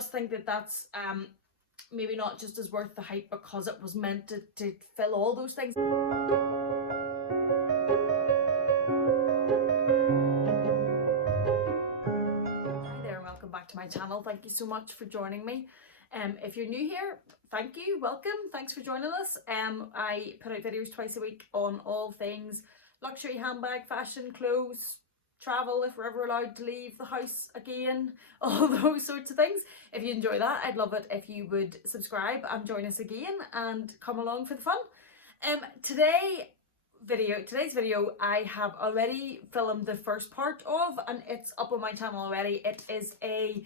just think that that's maybe not just as worth the hype because it was meant to fill all those things. Back to my channel. Thank you so much for joining me. If you're new here, thank you, welcome, thanks for joining us. I put out videos twice a week on all things luxury, handbag, fashion, clothes, travel if we're ever allowed to leave the house again, all those sorts of things. If you enjoy that, I'd love it if you would subscribe and join us again and come along for the fun. Today's video I have already filmed the first part of, and it's up on my channel already. It is a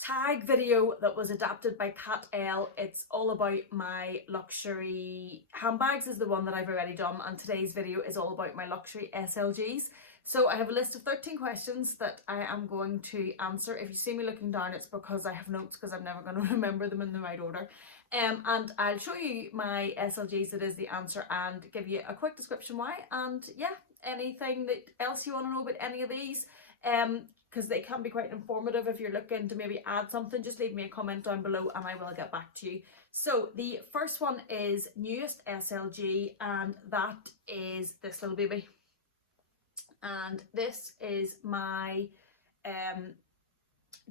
tag video that was adapted by Kat L. It's all about my luxury handbags is the one that I've already done, and today's video is all about my luxury SLGs. So I have a list of 13 questions that I am going to answer. If you see me looking down, it's because I have notes because I'm never going to remember them in the right order. And I'll show you my SLGs that is the answer and give you a quick description why. And yeah, anything that else you want to know about any of these, because they can be quite informative. If you're looking to maybe add something, just leave me a comment down below and I will get back to you. So the first one is newest SLG, and that is this little baby. And this is my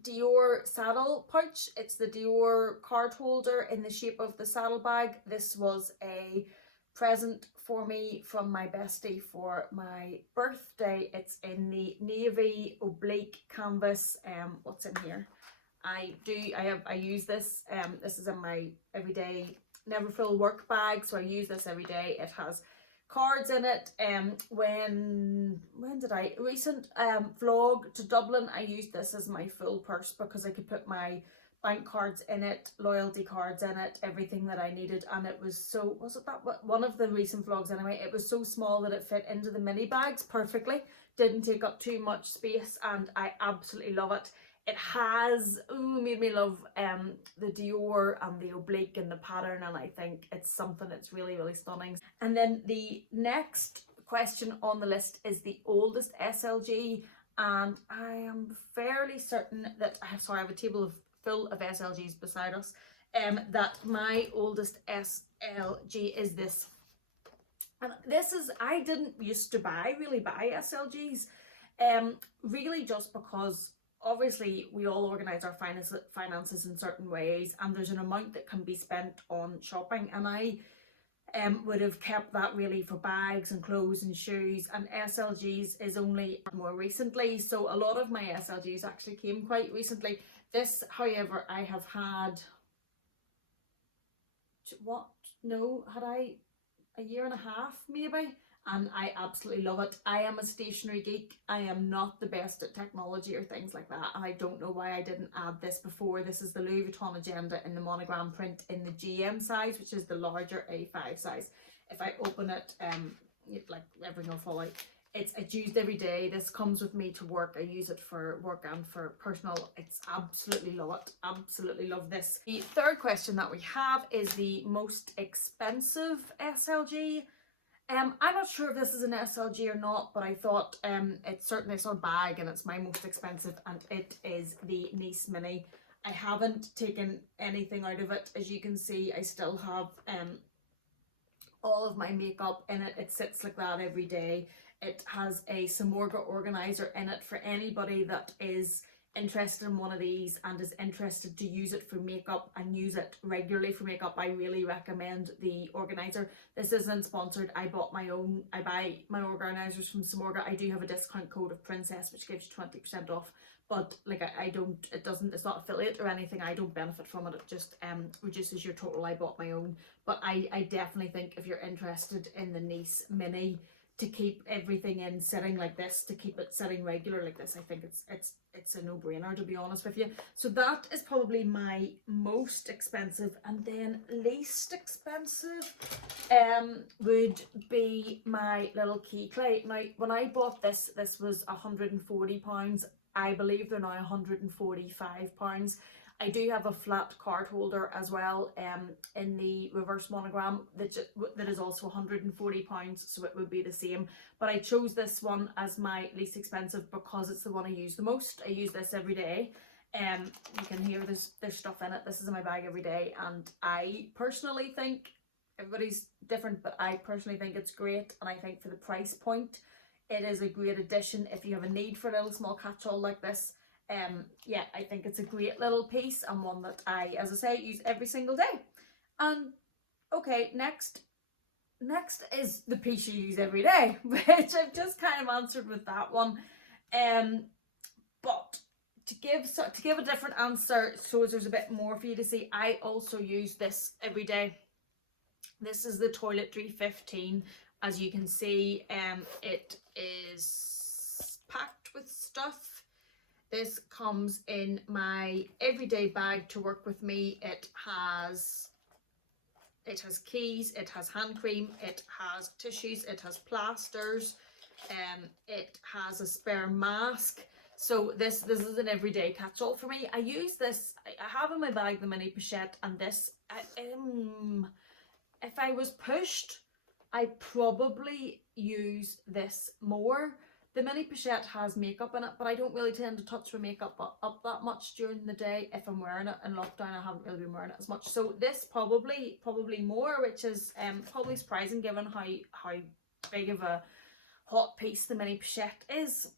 Dior saddle pouch. It's the Dior card holder in the shape of the saddlebag. This was a present for me from my bestie for my birthday. It's in the navy oblique canvas. What's in here? I use this. This is in my everyday never full work bag, so I use this every day. It has cards in it. When did I recent vlog to Dublin, I used this as my full purse because I could put my bank cards in it, loyalty cards in it, everything that I needed. And it was so, was it that one of the recent vlogs anyway, it was so small that it fit into the mini bags perfectly, didn't take up too much space, and I absolutely love it. It has made me love the Dior and the oblique and the pattern, and I think it's something that's really, really stunning. And then the next question on the list is the oldest SLG, and I am fairly certain that I have a table full of SLGs beside us, that my oldest SLG is this. And this is, I didn't used to really buy SLGs, really just because obviously we all organise our finances in certain ways, and there's an amount that can be spent on shopping, and I would have kept that really for bags and clothes and shoes, and SLGs is only more recently. So a lot of my SLGs actually came quite recently. This, however, I have had, had I a year and a half maybe, and I absolutely love it. I am a stationery geek. I am not the best at technology or things like that, and I don't know why I didn't add this before. This is the Louis Vuitton Agenda in the monogram print in the GM size, which is the larger A5 size. If I open it, like everything will fall out. It's used every day. This comes with me to work. I use it for work and for personal. It's absolutely love it. Absolutely love this. The third question that we have is the most expensive SLG. I'm not sure if this is an SLG or not, but I thought it's certainly a bag and it's my most expensive, and it is the Nice Mini. I haven't taken anything out of it. As you can see, I still have all of my makeup in it. It sits like that every day. It has a Samorga organizer in it for anybody that is interested in one of these and is interested to use it for makeup and use it regularly for makeup. I really recommend the organizer. This isn't sponsored. I bought my own. I buy my organizers from Samorga. I do have a discount code of Princess, which gives you 20% off, but like it's not affiliate or anything. I don't benefit from it. It just reduces your total. I bought my own, but I definitely think if you're interested in the Nice Mini, to keep everything in sitting like this, to keep it sitting regular like this, I think it's a no-brainer, to be honest with you. So that is probably my most expensive, and then least expensive would be my little key clay. Now when I bought this was £140. I believe they're now £145. I do have a flat card holder as well in the reverse monogram that is also £140, so it would be the same. But I chose this one as my least expensive because it's the one I use the most. I use this every day. You can hear there's stuff in it. This is in my bag every day, and I personally think, everybody's different, but I personally think it's great, and I think for the price point it is a great addition if you have a need for a little small catch-all like this. Yeah, I think it's a great little piece, and one that I, as I say, use every single day. And okay, next is the piece you use every day, which I've just kind of answered with that one. But to give a different answer, so there's a bit more for you to see, I also use this every day. This is the Toiletry 15. As you can see, it is packed with stuff. This comes in my everyday bag to work with me. It has keys, it has hand cream, it has tissues, it has plasters, it has a spare mask. So this is an everyday catch-all for me. I use this, I have in my bag the mini pochette, and this, if I was pushed, I probably use this more. The mini pochette has makeup in it, but I don't really tend to touch my makeup up that much during the day. If I'm wearing it in lockdown, I haven't really been wearing it as much. So this probably more, which is probably surprising given how big of a hot piece the mini pochette is.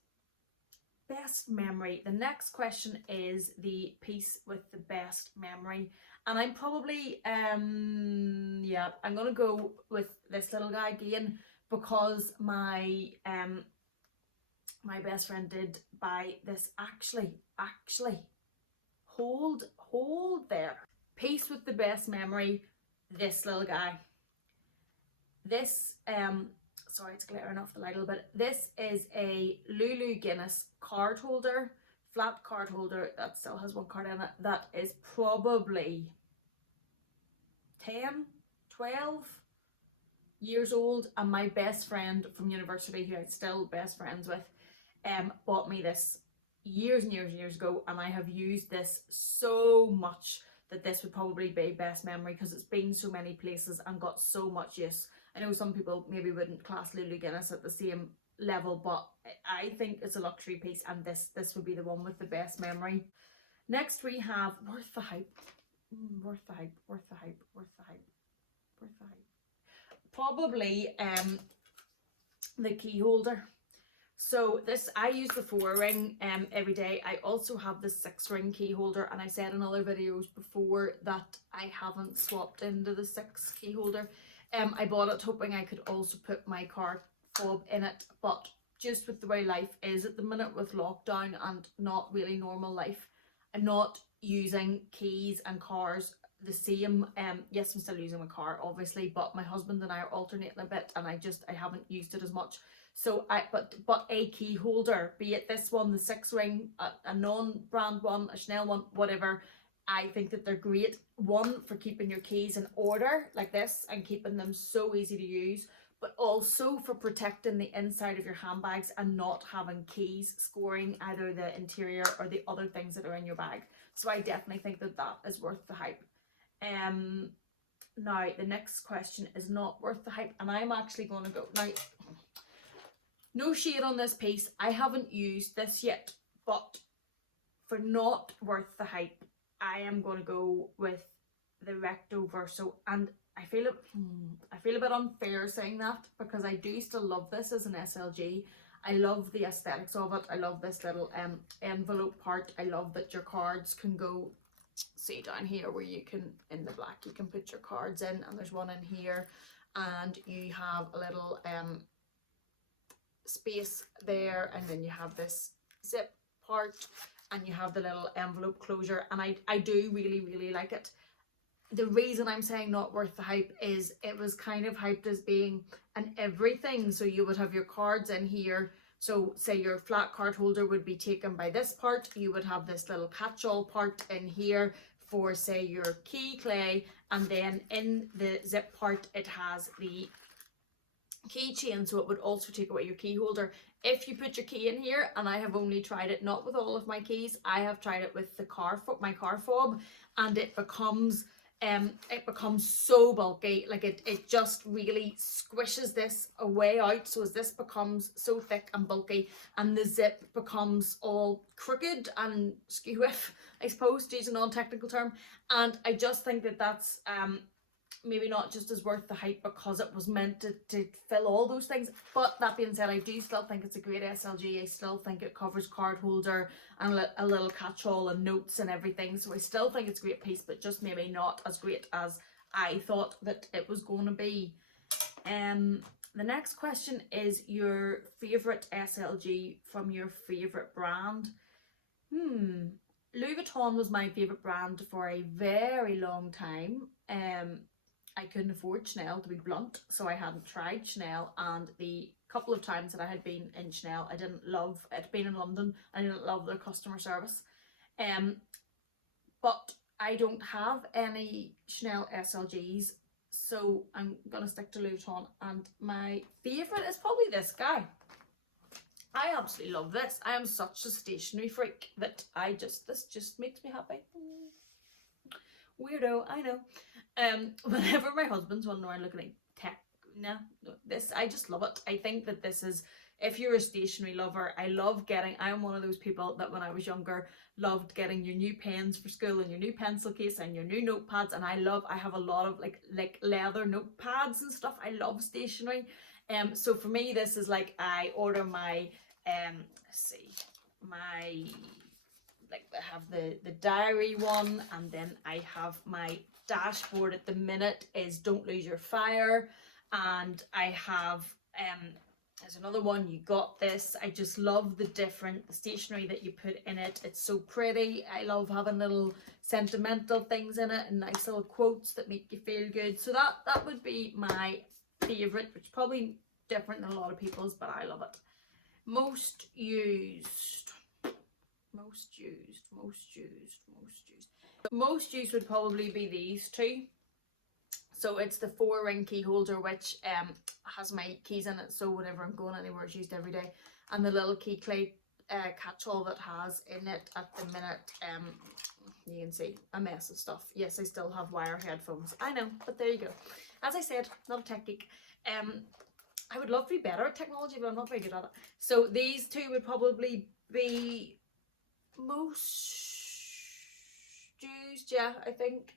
Best memory. The next question is the piece with the best memory, and I'm probably yeah, I'm gonna go with this little guy again, because my my best friend did buy this. Actually hold there. Piece with the best memory, this little guy. This sorry, it's glittering off the light a little bit. This is a Lulu Guinness card holder, flat card holder that still has one card in it. That is probably 10, 12 years old, and my best friend from university, who I'm still best friends with, bought me this years and years ago, and I have used this so much that this would probably be best memory, because it's been so many places and got so much use. I know some people maybe wouldn't class Lulu Guinness at the same level, but I think it's a luxury piece, and this would be the one with the best memory. Next we have worth the hype. Probably the key holder. So this, I use the 4-ring every day. I also have the 6-ring key holder, and I said in other videos before that I haven't swapped into the 6 key holder. I bought it hoping I could also put my card fob in it, but just with the way life is at the minute with lockdown and not really normal life, I'm not using keys and cars the same. Yes, I'm still using my car obviously, but my husband and I are alternating a bit, and I haven't used it as much. So but a key holder, be it this one, the 6-ring, a non-brand one, a Chanel one, whatever, I think that they're great. One, for keeping your keys in order like this and keeping them so easy to use, but also for protecting the inside of your handbags and not having keys scoring either the interior or the other things that are in your bag. So I definitely think that that is worth the hype. Now the next question is not worth the hype, and I'm actually going to go now. No shade on this piece, I haven't used this yet, but for not worth the hype, I am going to go with the Recto Verso. And I feel a bit unfair saying that, because I do still love this as an SLG. I love the aesthetics of it. I love this little envelope part. I love that your cards can go, see down here where you can, in the black, you can put your cards in, and there's one in here, and you have a little space there, and then you have this zip part, and you have the little envelope closure, and I do really like it. The reason I'm saying not worth the hype is it was kind of hyped as being an everything. So you would have your cards in here, so say your flat card holder would be taken by this part, you would have this little catch-all part in here for say your key clay, and then in the zip part it has the keychain, so it would also take away your key holder. If you put your key in here, and I have only tried it not with all of my keys, I have tried it with the my car fob, and it becomes it becomes so bulky, like it just really squishes this away out. So as this becomes so thick and bulky, and the zip becomes all crooked and skew-whiff, I suppose, to use a non-technical term. And I just think that that's maybe not just as worth the hype, because it was meant to fill all those things. But that being said, I do still think it's a great SLG. I still think it covers card holder and a little catch-all and notes and everything. So I still think it's a great piece, but just maybe not as great as I thought that it was going to be. The next question is your favourite SLG from your favourite brand. Louis Vuitton was my favourite brand for a very long time. I couldn't afford Chanel, to be blunt, so I hadn't tried Chanel, and the couple of times that I had been in Chanel, I didn't love it. Being in London, I didn't love their customer service. But I don't have any Chanel SLGs, so I'm gonna stick to Louis Vuitton, and my favourite is probably this guy. I absolutely love this. I am such a stationery freak that this just makes me happy. Weirdo, I know. Whenever my husband's wondering around looking at tech, I just love it. I think that this is, if you're a stationery lover, I'm one of those people that when I was younger loved getting your new pens for school and your new pencil case and your new notepads, and I have a lot of like leather notepads and stuff. I love stationery. So for me, this is like, I order my I have the diary one, and then I have my dashboard at the minute is Don't Lose Your Fire, and I have there's another one, You Got This. I just love the different stationery that you put in it. It's so pretty. I love having little sentimental things in it and nice little quotes that make you feel good. So that would be my favourite, which is probably different than a lot of people's, but I love it. Most used would probably be these two. So it's the 4-ring key holder, which has my keys in it, so whenever I'm going anywhere it's used every day, and the little key clay catch-all that has in it at the minute. You can see a mess of stuff. Yes, I still have wire headphones, I know, but there you go. As I said, not a tech geek. I would love to be better at technology, but I'm not very good at it. So these two would probably be most used, yeah, I think.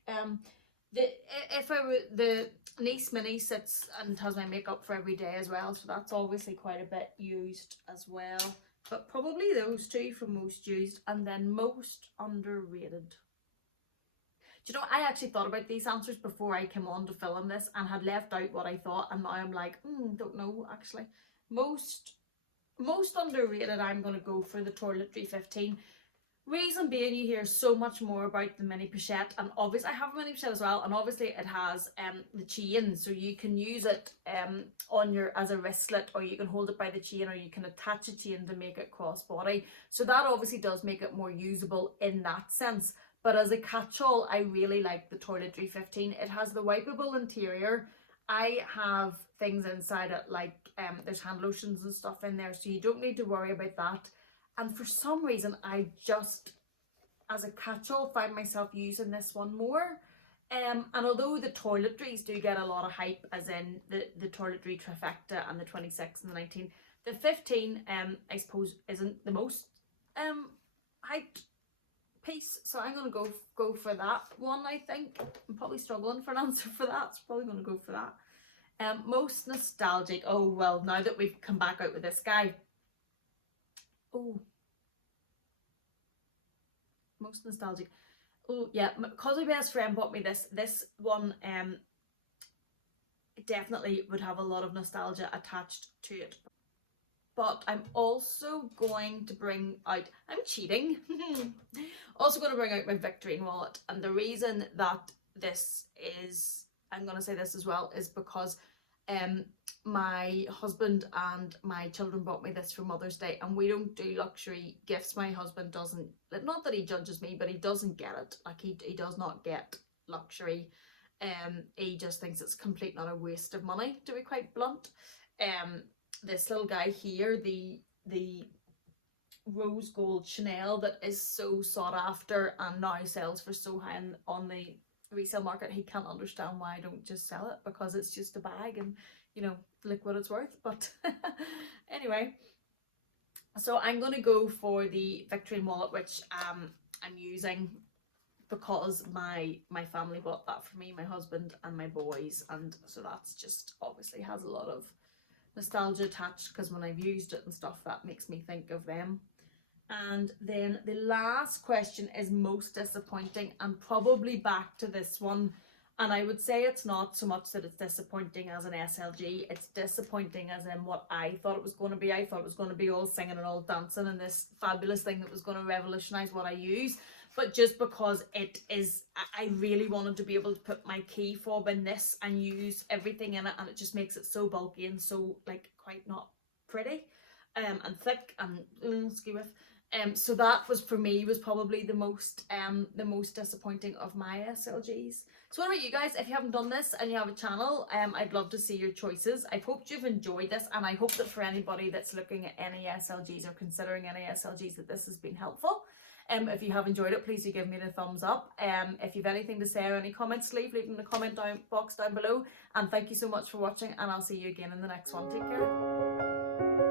The Nice Mini sits and has my makeup for every day as well, so that's obviously quite a bit used as well. But probably those two for most used, and then most underrated. Do you know, I actually thought about these answers before I came on to film this and had left out what I thought, and now I'm like, don't know actually. Most underrated, I'm going to go for the Toiletry 15. Reason being, you hear so much more about the mini pochette, and obviously I have a mini pochette as well, and obviously it has the chain, so you can use it as a wristlet, or you can hold it by the chain, or you can attach a chain to make it crossbody. So that obviously does make it more usable in that sense. But as a catch-all, I really like the Toiletry 15. It has the wipeable interior. I have things inside it, like there's hand lotions and stuff in there, so you don't need to worry about that. And for some reason, I just, as a catch-all, find myself using this one more. And although the toiletries do get a lot of hype, as in the toiletry trifecta and the 26 and the 19, the 15, I suppose, isn't the most hyped piece. So I'm going to go for that one, I think. I'm probably struggling for an answer for that. So probably going to go for that. Most nostalgic. Oh, well, now that we've come back out with this guy. Oh, most nostalgic. Oh yeah, because my best friend bought me this one. Definitely would have a lot of nostalgia attached to it. But I'm also going to bring out, I'm cheating, also going to bring out my Victorine wallet. And the reason that this is, I'm going to say this as well, is because my husband and my children bought me this for Mother's Day, and we don't do luxury gifts. My husband doesn't, not that he judges me, but he doesn't get it. Like he does not get luxury. He just thinks it's complete not a waste of money, to be quite blunt. This little guy here, the rose gold Chanel that is so sought after and now sells for so high on the resale market, he can't understand why I don't just sell it, because it's just a bag and, you know, look what it's worth. But anyway, so I'm going to go for the Victorine wallet, which I'm using because my family bought that for me, my husband and my boys, and so that's just obviously has a lot of nostalgia attached, because when I've used it and stuff, that makes me think of them. And then the last question is most disappointing, and probably back to this one. And I would say it's not so much that it's disappointing as an SLG, it's disappointing as in what I thought it was going to be. I thought it was going to be all singing and all dancing and this fabulous thing that was going to revolutionize what I use. But just because it is, I really wanted to be able to put my key fob in this and use everything in it, and it just makes it so bulky and so like quite not pretty, and thick and ski with. So that was, for me, was probably the most disappointing of my SLGs. So what about you guys? If you haven't done this and you have a channel, I'd love to see your choices. I hope you've enjoyed this, and I hope that for anybody that's looking at any SLGs or considering any SLGs, that this has been helpful. If you have enjoyed it, please do give me the thumbs up. If you've anything to say or any comments, leave them in the comment box down below. And thank you so much for watching, and I'll see you again in the next one. Take care.